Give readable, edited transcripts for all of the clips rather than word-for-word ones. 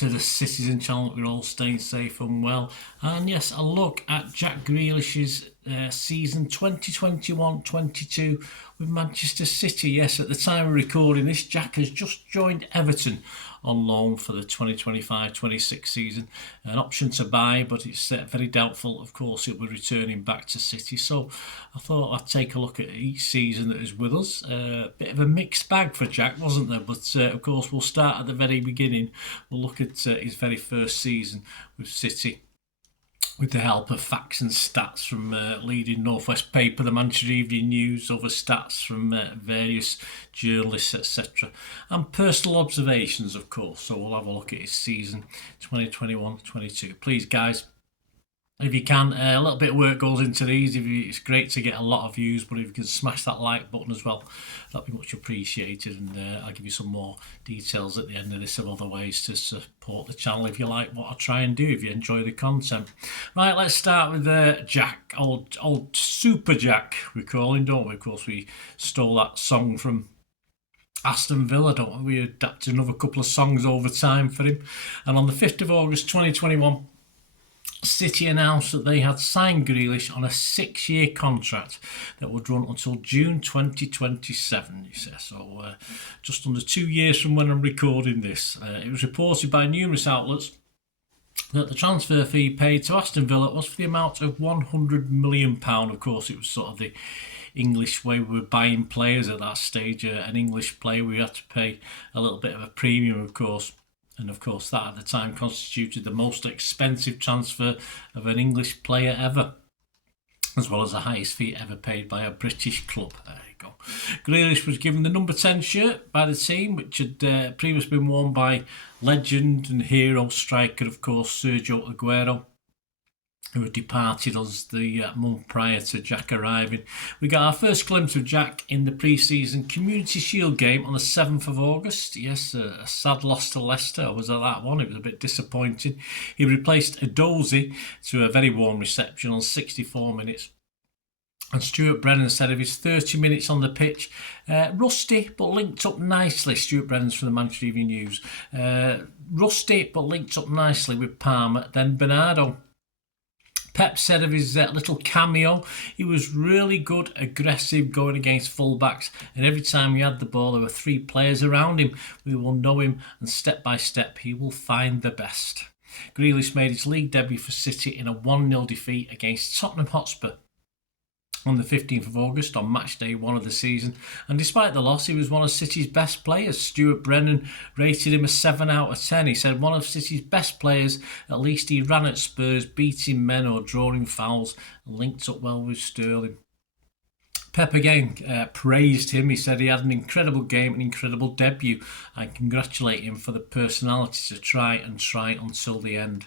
to the Citizen channel. We're all staying safe and well. And yes, a look at Jack Grealish's season 2021-22 with Manchester City. Yes, at the time of recording this, Jack has just joined Everton on loan for the 2025-26 season. An option to buy, but it's very doubtful, of course, he'll be returning back to City. So I thought I'd take a look at each season that is with us. A bit of a mixed bag for Jack, wasn't there? But of course, we'll start at the very beginning. We'll look at his very first season with City, with the help of facts and stats from leading Northwest paper, the Manchester Evening News, other stats from various journalists, etc. And personal observations, of course. So we'll have a look at his season 2021-22. Please, guys, if you can, a little bit of work goes into these. It's great to get a lot of views, but if you can smash that like button as well, that'd be much appreciated. And I'll give you some more details at the end of this of other ways to support the channel if you like what I try and do, if you enjoy the content. Right, let's start with Jack, old Super Jack, we call him, don't we? Of course, we stole that song from Aston Villa, don't we? We adapted another couple of songs over time for him. And on the 5th of August 2021, City announced that they had signed Grealish on a 6-year contract that would run until June 2027, he says. So just under 2 years from when I'm recording this. It was reported by numerous outlets that the transfer fee paid to Aston Villa was for the amount of £100 million. Of course, it was sort of the English way we were buying players at that stage. An English player, we had to pay a little bit of a premium, of course. And of course, that at the time constituted the most expensive transfer of an English player ever, as well as the highest fee ever paid by a British club. There you go. Grealish was given the number 10 shirt by the team, which had previously been worn by legend and hero striker, of course, Sergio Aguero, who had departed us the month prior to Jack arriving. We got our first glimpse of Jack in the pre-season Community Shield game on the 7th of August. Yes, a sad loss to Leicester. I was at that one. It was a bit disappointing. He replaced Edozie to a very warm reception on 64 minutes. And Stuart Brennan said of his 30 minutes on the pitch, rusty but linked up nicely. Stuart Brennan's from the Manchester Evening News. Rusty but linked up nicely with Palmer, then Bernardo. Pep said of his little cameo, he was really good, aggressive, going against fullbacks, and every time he had the ball there were 3 players around him. We will know him, and step by step he will find the best. Grealish made his league debut for City in a 1-0 defeat against Tottenham Hotspur on the 15th of August on match day 1 of the season, and despite the loss he was one of City's best players. Stuart Brennan rated him a 7 out of 10. He said one of City's best players, at least he ran at Spurs, beating men or drawing fouls, and linked up well with Sterling. Pep again praised him. He said he had an incredible game, an incredible debut. I congratulate him for the personality to try until the end.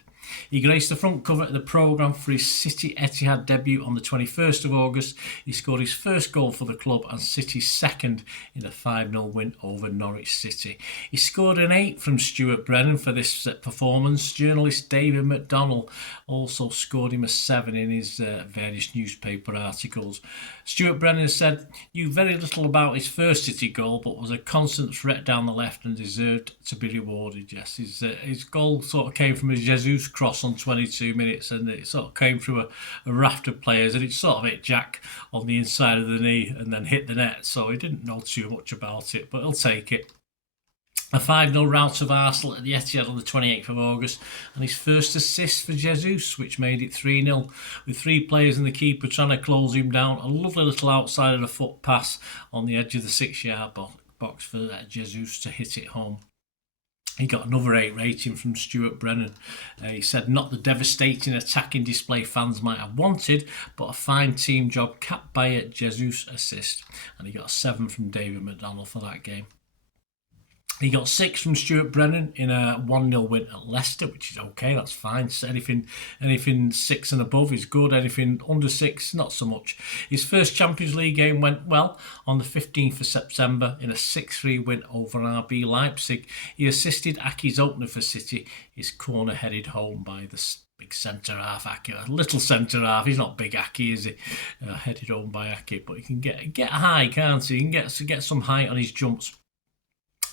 He graced the front cover of the programme for his City Etihad debut on the 21st of August. He scored his first goal for the club and City's second in a 5-0 win over Norwich City. He scored an 8 from Stuart Brennan for this performance. Journalist David McDonnell also scored him a 7 in his various newspaper articles. Stuart Brennan said, knew very little about his first City goal, but was a constant threat down the left and deserved to be rewarded. Yes, his goal sort of came from a Jesus cross on 22 minutes, and it sort of came through a raft of players, and it sort of hit Jack on the inside of the knee and then hit the net, so he didn't know too much about it, but he'll take it. A 5-0 rout of Arsenal at the Etihad on the 28th of August, and his first assist for Jesus, which made it 3-0, with 3 players and the keeper trying to close him down. A lovely little outside of the foot pass on the edge of the 6-yard box for Jesus to hit it home. He got another 8 rating from Stuart Brennan. He said not the devastating attacking display fans might have wanted, but a fine team job capped by a Jesus assist. And he got a 7 from David McDonnell for that game. He got 6 from Stuart Brennan in a 1-0 win at Leicester, which is okay, that's fine. So anything 6 and above is good, anything under 6, not so much. His first Champions League game went well on the 15th of September in a 6-3 win over RB Leipzig. He assisted Ake's opener for City, his corner headed home by the big centre-half Ake, a little centre-half. He's not big Ake, is he? Headed home by Ake, but he can get high, can't he? He can get some height on his jumps.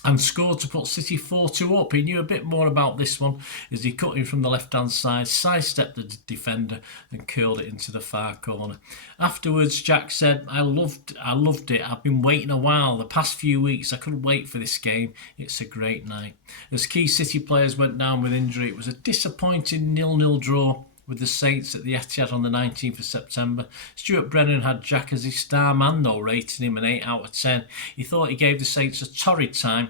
and scored to put City 4-2 up. He knew a bit more about this one as he cut in from the left-hand side, sidestepped the defender and curled it into the far corner. Afterwards, Jack said, I loved it. I've been waiting a while. The past few weeks, I couldn't wait for this game. It's a great night. As key City players went down with injury, it was a disappointing 0-0 draw with the Saints at the Etihad on the 19th of September. Stuart Brennan had Jack as his star man though, rating him an 8 out of 10. He thought he gave the Saints a torrid time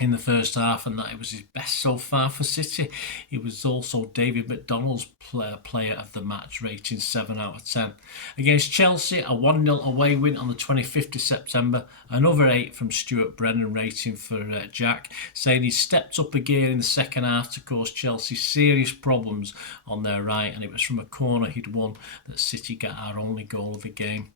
in the first half and that it was his best so far for City. He was also David McDonald's player of the match, rating 7 out of 10. Against Chelsea, a 1-0 away win on the 25th of September, another 8 from Stuart Brennan rating for Jack, saying he stepped up again in the second half to cause Chelsea serious problems on their right, and it was from a corner he'd won that City got our only goal of the game.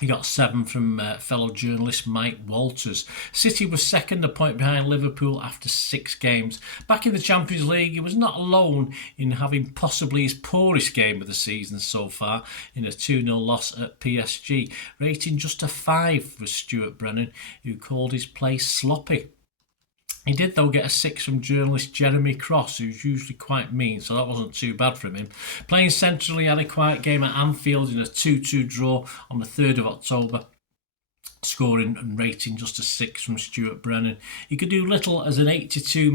He got 7 from fellow journalist Mike Walters. City was second, a point behind Liverpool after 6 games. Back in the Champions League, he was not alone in having possibly his poorest game of the season so far in a 2-0 loss at PSG. Rating just a 5 was Stuart Brennan, who called his play sloppy. He did, though, get a 6 from journalist Jeremy Cross, who's usually quite mean, so that wasn't too bad from him. Playing centrally, had a quiet game at Anfield in a 2-2 draw on the 3rd of October, scoring and rating just a 6 from Stuart Brennan. He could do little as an 82nd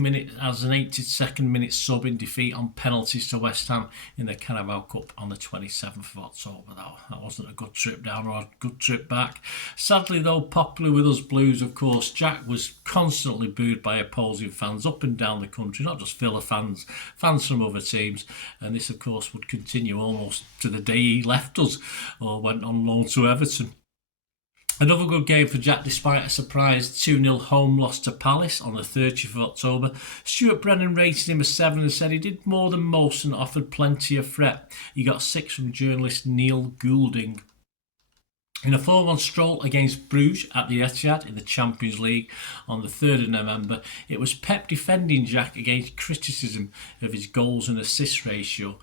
minute sub in defeat on penalties to West Ham in the Carabao Cup on the 27th of October. That wasn't a good trip down or a good trip back. Sadly though, popular with us Blues, of course, Jack was constantly booed by opposing fans up and down the country, not just Villa fans from other teams, and this of course would continue almost to the day he left us or went on loan to Everton. Another good game for Jack despite a surprise 2-0 home loss to Palace on the 30th of October. Stuart Brennan rated him a 7 and said he did more than most and offered plenty of threat. He got 6 from journalist Neil Goulding. In a 4-1 stroll against Bruges at the Etihad in the Champions League on the 3rd of November, it was Pep defending Jack against criticism of his goals and assist ratio,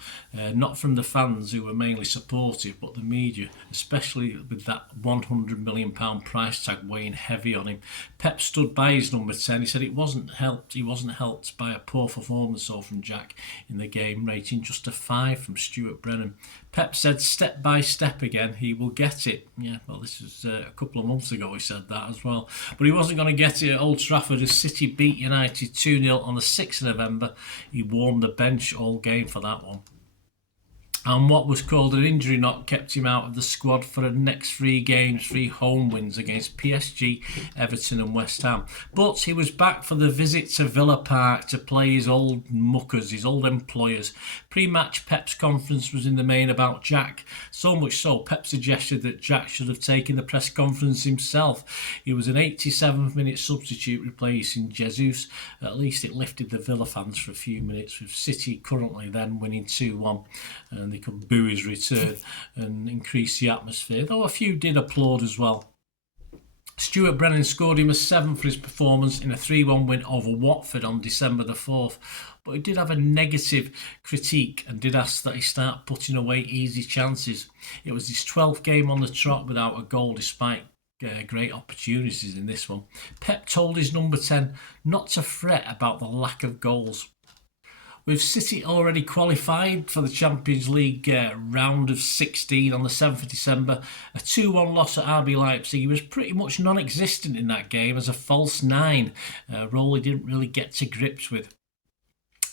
not from the fans who were mainly supportive, but the media, especially with that £100 million price tag weighing heavy on him. Pep stood by his number 10. He said he wasn't helped by a poor performance from Jack in the game, rating just a 5 from Stuart Brennan. Pep said step by step again, he will get it. Yeah, well, this was a couple of months ago he said that as well. But he wasn't going to get it at Old Trafford as City beat United 2-0 on the 6th of November. He warmed the bench all game for that one. And what was called an injury knock kept him out of the squad for the next 3 games, 3 home wins against PSG, Everton and West Ham. But he was back for the visit to Villa Park to play his old muckers, his old employers. Pre-match Pep's conference was in the main about Jack. So much so, Pep suggested that Jack should have taken the press conference himself. He was an 87th minute substitute replacing Jesus. At least it lifted the Villa fans for a few minutes, with City currently then winning 2-1. And they could boo his return and increase the atmosphere, though a few did applaud as well. Stuart Brennan scored him a 7 for his performance in a 3-1 win over Watford on December the 4th, but he did have a negative critique and did ask that he start putting away easy chances. It was his 12th game on the trot without a goal despite great opportunities in this one. Pep told his number 10 not to fret about the lack of goals. With City already qualified for the Champions League round of 16 on the 7th of December, a 2-1 loss at RB Leipzig, he was pretty much non-existent in that game as a false 9, a role he didn't really get to grips with.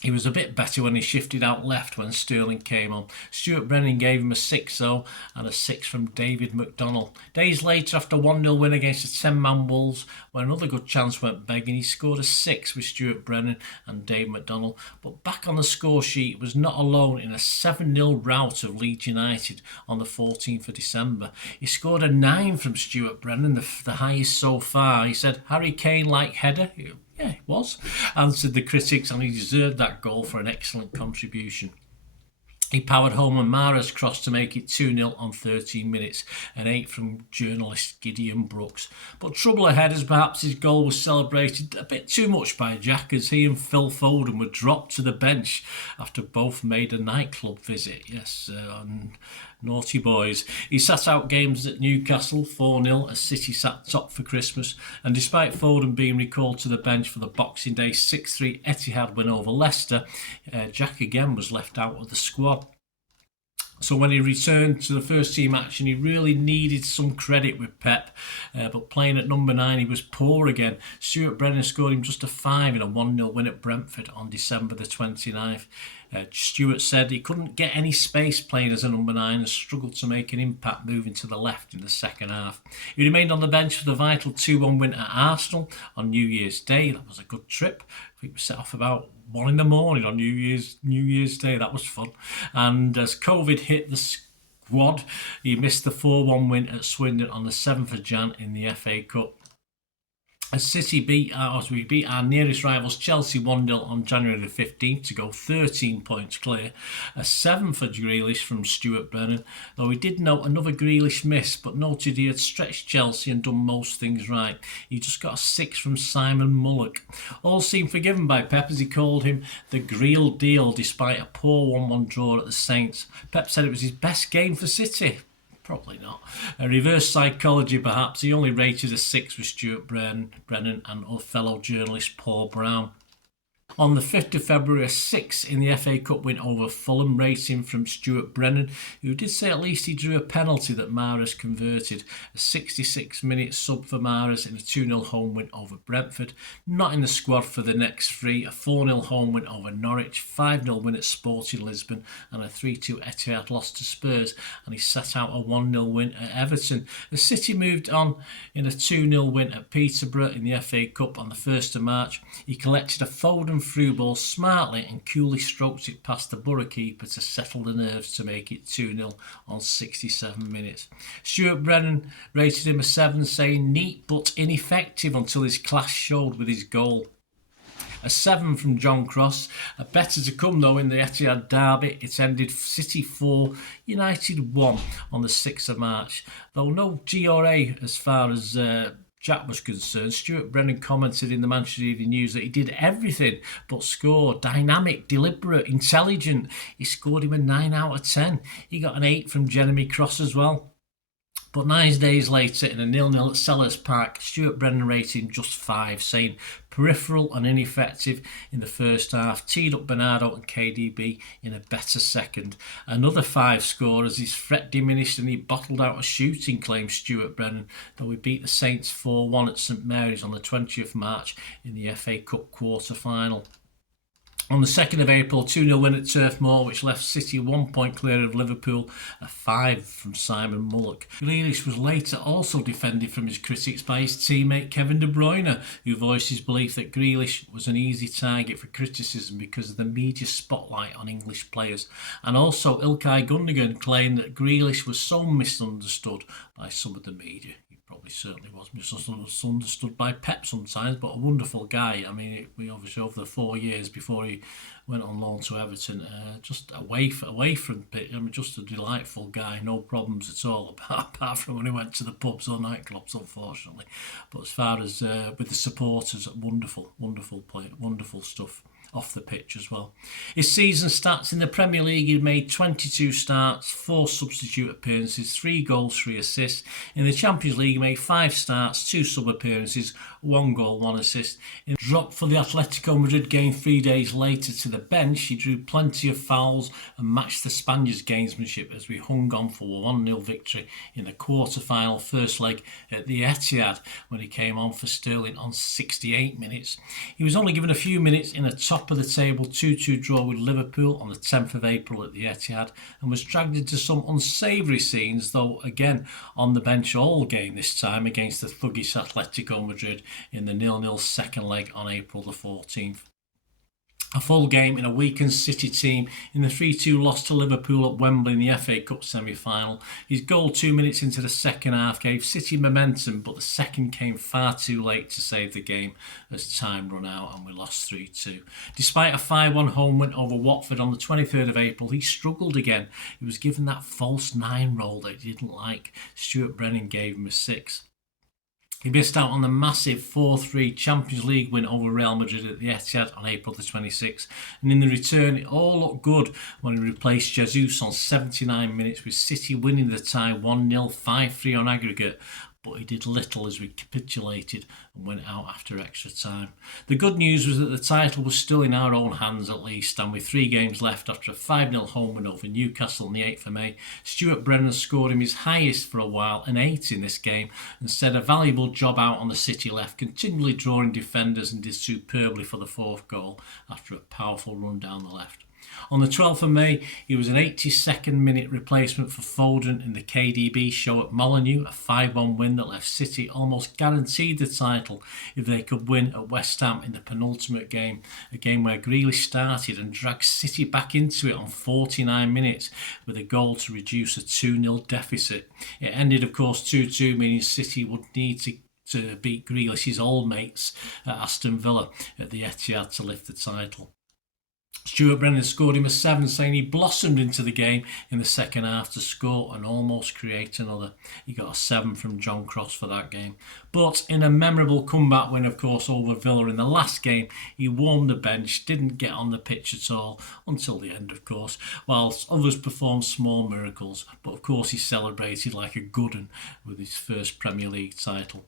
He was a bit better when he shifted out left when Sterling came on. Stuart Brennan gave him a 6 though, and a 6 from David McDonald. Days later, after a 1-0 win against the 10-man Wolves, when another good chance went begging, he scored a 6 with Stuart Brennan and Dave McDonald. But back on the score sheet, was not alone in a 7-0 rout of Leeds United on the 14th of December. He scored a 9 from Stuart Brennan, the highest so far. He said, Harry Kane-like header. Yeah, it was, answered the critics, and he deserved that goal for an excellent contribution. He powered home a Mahrez cross to make it 2-0 on 13 minutes, an 8 from journalist Gideon Brooks. But trouble ahead as perhaps his goal was celebrated a bit too much by Jack, as he and Phil Foden were dropped to the bench after both made a nightclub visit. Yes, Naughty boys. He sat out games at Newcastle 4-0 as City sat top for Christmas, and despite Foden being recalled to the bench for the Boxing Day 6-3 Etihad win over Leicester, Jack again was left out of the squad. So when he returned to the first team action, he really needed some credit with Pep. But playing at number 9, he was poor again. Stuart Brennan scored him just a 5 in a 1-0 win at Brentford on December the 29th. Stuart said he couldn't get any space playing as a number 9 and struggled to make an impact moving to the left in the second half. He remained on the bench for the vital 2-1 win at Arsenal on New Year's Day. That was a good trip. I think we set off about 1 in the morning on New Year's Day. That was fun. And as COVID hit the squad, he missed the 4-1 win at Swindon on the 7th of Jan in the FA Cup. As City beat our nearest rivals Chelsea 1-0 on January the 15th to go 13 points clear. A 7 for Grealish from Stuart Brennan, though he did note another Grealish miss, but noted he had stretched Chelsea and done most things right. He just got a 6 from Simon Mullock. All seemed forgiven by Pep as he called him the Greel deal despite a poor 1-1 draw at the Saints. Pep said it was his best game for City. Probably not. A reverse psychology, perhaps. He only rated a 6 with Stuart Brennan and fellow journalist Paul Brown. On the 5th of February, a 6 in the FA Cup win over Fulham, rating from Stuart Brennan, who did say at least he drew a penalty that Mahrez converted. A 66-minute sub for Mahrez in a 2-0 home win over Brentford. Not in the squad for the next 3. A 4-0 home win over Norwich, 5-0 win at Sporting Lisbon, and a 3-2 Etihad loss to Spurs. And he sat out a 1-0 win at Everton. The City moved on in a 2-0 win at Peterborough in the FA Cup on the 1st of March. He collected a Foden through ball smartly and coolly stroked it past the Borough keeper to settle the nerves to make it 2-0 on 67 minutes. Stuart Brennan rated him a 7, saying neat but ineffective until his class showed with his goal. A 7 from John Cross. A better to come though in the Etihad derby. It ended City 4, United 1 on the 6th of March. Though no GRA as far as Jack was concerned, Stuart Brennan commented in the Manchester Evening News that he did everything but score. Dynamic, deliberate, intelligent. He scored him a 9 out of 10. He got an 8 from Jeremy Cross as well. But 9 days later, in a 0-0 at Sellers Park, Stuart Brennan rated him just 5, saying peripheral and ineffective in the first half, teed up Bernardo and KDB in a better second. Another 5 score as his threat diminished and he bottled out a shooting, claimed Stuart Brennan, though he beat the Saints 4-1 at St Mary's on the 20th of March in the FA Cup quarter-final. On the 2nd of April, 2-0 win at Turf Moor, which left City 1 point clear of Liverpool, a 5 from Simon Mullock. Grealish was later also defended from his critics by his teammate Kevin De Bruyne, who voiced his belief that Grealish was an easy target for criticism because of the media spotlight on English players. And also Ilkay Gundogan claimed that Grealish was so misunderstood by some of the media. Probably certainly was misunderstood by Pep sometimes, but a wonderful guy. I mean, we obviously over the 4 years before he went on loan to Everton, just away from Pitt. I mean, just a delightful guy, no problems at all, apart from when he went to the pubs or nightclubs, unfortunately. But as far as with the supporters, wonderful play, wonderful stuff off the pitch as well. His season stats in the Premier League: he made 22 starts, 4 substitute appearances, 3 goals, 3 assists. In the Champions League, he made 5 starts, 2 sub appearances, 1 goal, 1 assist. In the drop for the Atletico Madrid game 3 days later to the bench, he drew plenty of fouls and matched the Spaniards' gamesmanship as we hung on for a 1-0 victory in the quarter-final first leg at the Etihad when he came on for Sterling on 68 minutes. He was only given a few minutes in a top of the table 2-2 draw with Liverpool on the 10th of April at the Etihad and was dragged into some unsavoury scenes, though again on the bench all game this time against the thuggish Atletico Madrid in the 0-0 second leg on April the 14th. A full game in a weakened City team in the 3-2 loss to Liverpool at Wembley in the FA Cup semi-final. His goal 2 minutes into the second half gave City momentum, but the second came far too late to save the game as time ran out and we lost 3-2. Despite a 5-1 home win over Watford on the 23rd of April, he struggled again. He was given that false 9 role that he didn't like. Stuart Brennan gave him a 6. He missed out on the massive 4-3 Champions League win over Real Madrid at the Etihad on April the 26th. And in the return, it all looked good when he replaced Jesus on 79 minutes, with City winning the tie 1-0, 5-3 on aggregate. But he did little as we capitulated and went out after extra time. The good news was that the title was still in our own hands at least, and with 3 games left after a 5-0 home win over Newcastle on the 8th of May, Stuart Brennan scored him his highest for a while, an 8 in this game, and set a valuable job out on the City left, continually drawing defenders, and did superbly for the 4th goal after a powerful run down the left. On the 12th of May, he was an 82nd minute replacement for Foden in the KDB show at Molineux, a 5-1 win that left City almost guaranteed the title if they could win at West Ham in the penultimate game, a game where Grealish started and dragged City back into it on 49 minutes with a goal to reduce a 2-0 deficit. It ended, of course, 2-2, meaning City would need to beat Grealish's old mates at Aston Villa at the Etihad to lift the title. Stuart Brennan scored him a 7, saying he blossomed into the game in the second half to score and almost create another. He got a 7 from John Cross for that game. But in a memorable comeback win, of course, over Villa in the last game, he warmed the bench, didn't get on the pitch at all until the end, of course, whilst others performed small miracles. But of course, he celebrated like a good one with his first Premier League title.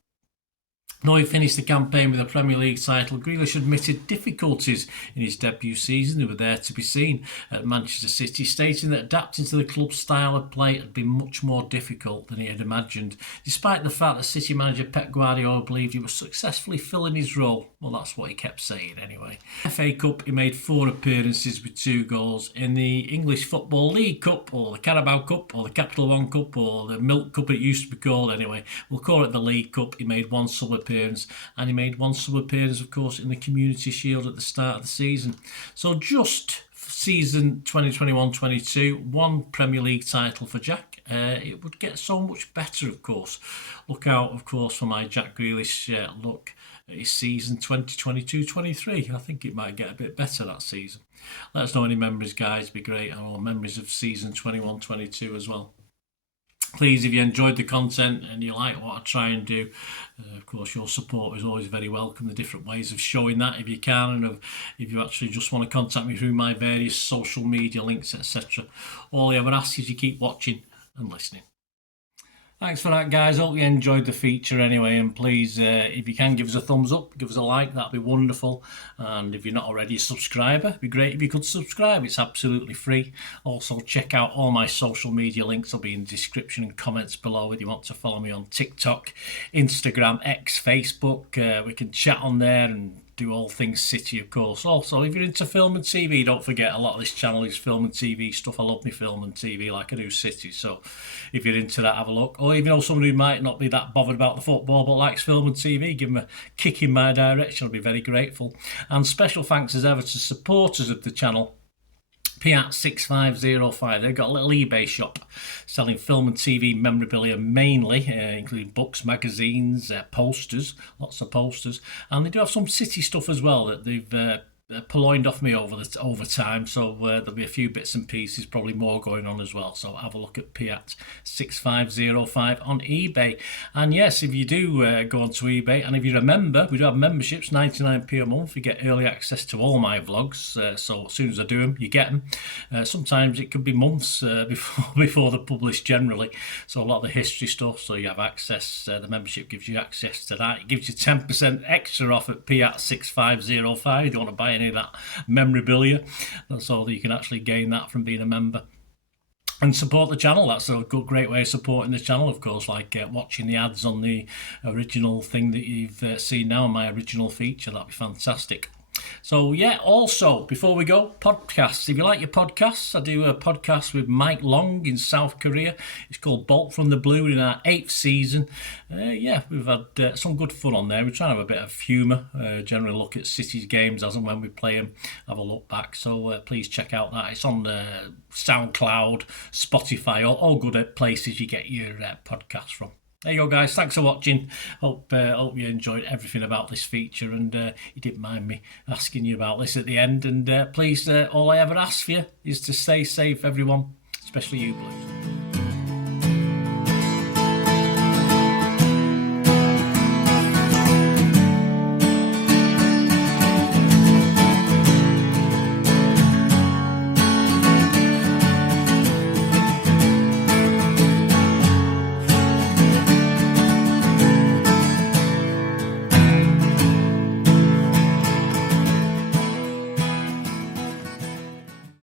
Though he finished the campaign with a Premier League title, Grealish admitted difficulties in his debut season that were there to be seen at Manchester City, stating that adapting to the club's style of play had been much more difficult than he had imagined, despite the fact that City manager Pep Guardiola believed he was successfully filling his role. Well, that's what he kept saying anyway. FA Cup, he made 4 appearances with 2 goals. In the English Football League Cup, or the Carabao Cup, or the Capital One Cup, or the Milk Cup it used to be called anyway, we'll call it the League Cup, he made 1 sub appearance, and he made 1 sub appearance, of course, in the Community Shield at the start of the season. So just season 2021-22, 1 Premier League title for Jack. It would get so much better, of course. Look out, of course, for my Jack Grealish look at his season 2022-23. I think it might get a bit better that season. Let us know any memories, guys. It'd be great. Or memories of season 21-22 as well. Please, if you enjoyed the content and you like what I try and do, of course, your support is always very welcome. The different ways of showing that, if you can, and if you actually just want to contact me through my various social media links, etc. All I ever ask is you keep watching and listening. Thanks for that, guys. Hope you enjoyed the feature anyway, and please, if you can, give us a thumbs up, give us a like, that'd be wonderful. And if you're not already a subscriber, it'd be great if you could subscribe. It's absolutely free. Also, check out all my social media links. They'll be in the description and comments below if you want to follow me on TikTok, Instagram, X, Facebook. We can chat on there and do all things City, of course. Also, if you're into film and TV, don't forget a lot of this channel is film and TV stuff. I love me film and TV like I do City. So if you're into that, have a look. Or even though someone who might not be that bothered about the football but likes film and TV, give them a kick in my direction. I'll be very grateful. And special thanks as ever to supporters of the channel. Piat6505. They've got a little eBay shop selling film and TV memorabilia mainly, including books, magazines, posters, lots of posters, and they do have some City stuff as well that they've purloined off me over time, so there'll be a few bits and pieces, probably more going on as well. So have a look at Piat6505 on eBay. And yes, if you do go onto eBay, and if you're a member, we do have memberships, 99p a month. You get early access to all my vlogs, so as soon as I do them, you get them. Sometimes it could be months before they're published generally, so a lot of the history stuff, so you have access. The membership gives you access to that. It gives you 10% extra off at Piat6505 if you want to buy any of that memorabilia. That's all that you can actually gain that from being a member. And support the channel. That's a great way of supporting the channel, of course, like watching the ads on the original thing that you've seen now, my original feature. That'd be fantastic. So yeah, also, before we go, podcasts. If you like your podcasts, I do a podcast with Mike Long in South Korea. It's called Bolt from the Blue in our 8th season. Yeah, we've had some good fun on there. We're trying to have a bit of humour, generally look at City's games as and when we play them, have a look back. So please check out that. It's on Soundcloud, Spotify, all good places you get your podcasts from. There you go, guys. Thanks for watching. Hope you enjoyed everything about this feature, and you didn't mind me asking you about this at the end. And please, all I ever ask for you is to stay safe, everyone, especially you Blues.